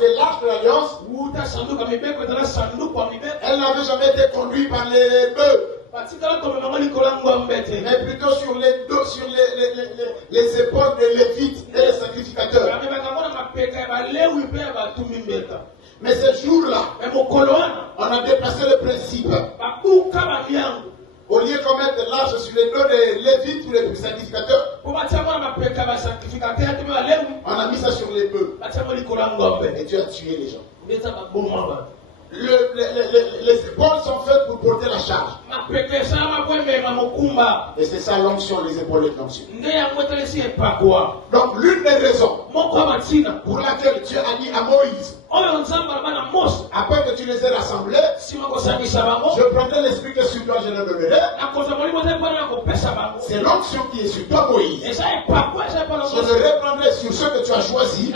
l'alliance et l'arche de l'alliance, elle n'avait jamais été conduite par les bœufs, mais plutôt sur les dos, sur les épaules des Lévites et des sacrificateurs. Mais ce jour-là, on a dépassé le principe. Au lieu qu'on mette de l'arche sur les dos des Lévites ou les sacrificateurs, on a mis ça sur les bœufs. Et tu as tué les gens. Les épaules sont faites pour porter la charge. Et c'est ça l'onction, les épaules et l'onction. Donc l'une des raisons pour laquelle Dieu a dit à Moïse, après que tu les aies rassemblés, je prendrai l'esprit que sur toi je le donnerai. C'est l'onction qui est sur toi, Moïse. Je le reprendrai sur ceux que tu as choisis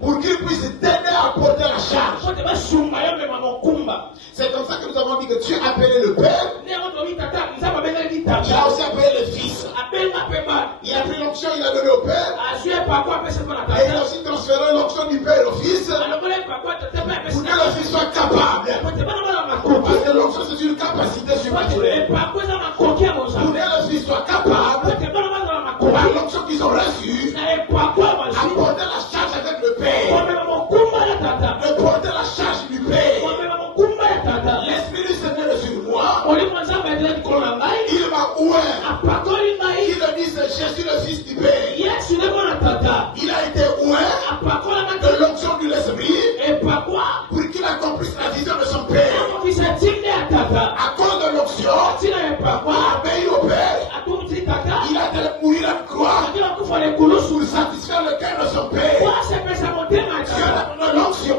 pour qu'ils puissent t'aider à porter la charge. C'est comme ça que nous avons dit que Dieu a appelé le Père. Il a aussi appelé le Fils. Il a pris l'onction, il a donné au Père. Et il a aussi transféré l'onction du Père au Fils. Pour que le Fils soit capable. Parce que l'onction c'est une capacité surnaturelle. Pour que le Fils soit capable, par l'onction qu'ils ont reçue, à porter la charge avec le Père. De porter la charge du Père. L'Esprit Seigneur est sur moi. Il m'a ouvert. Il a dit c'est Jésus le Fils du Père. Il a été ouvert de l'onction de l'Esprit pour qu'il accomplisse la vision de son Père. À cause de l'onction, il a obéi au Père. Il a été mourir à la croix pour satisfaire le cœur de son Père. Dieu a donné l'onction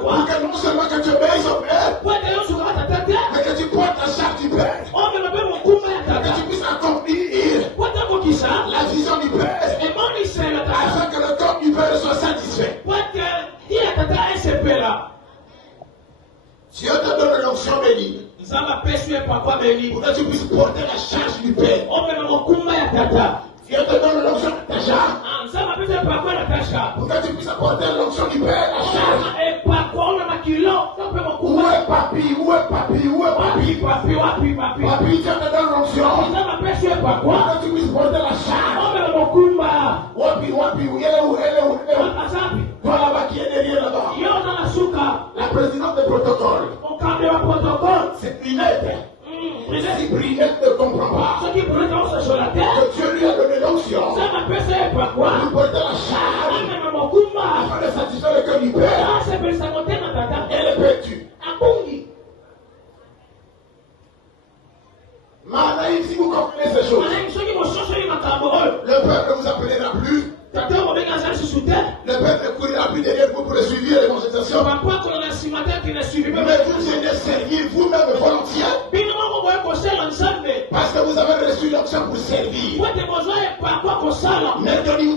pour que non seulement que tu obéisses au Père, mais que tu portes la charge du Père. Que tu puisses accomplir la vision du Père, afin que le corps du Père soit satisfait. Dieu te donne l'onction bénie pour que tu puisses porter la charge du Père. Dieu te donne l'onction de ta charge pour que tu puisses porter l'onction du Père, la charge. Où est papi? Où est papi? Où est papi? Papi, Dieu te donne l'onction pour que tu puisses porter la charge. Wapi, où elle est où? Toi là-bas qui est derrière là-bas. La présidente du protocole. C'est Pinette. Si Pinette ne comprend pas que Dieu lui a donné l'onction pour porter la charge afin de satisfaire le cœur du Père, elle est perdue. Maintenant, si vous comprenez ces choses, le peuple ne vous appellera plus. Le peuple ne courira plus derrière vous pour le suivi et l'évangélisation. Mais vous allez servir vous-même volontiers. Parce que vous avez reçu l'onction pour servir. Mais donnez-vous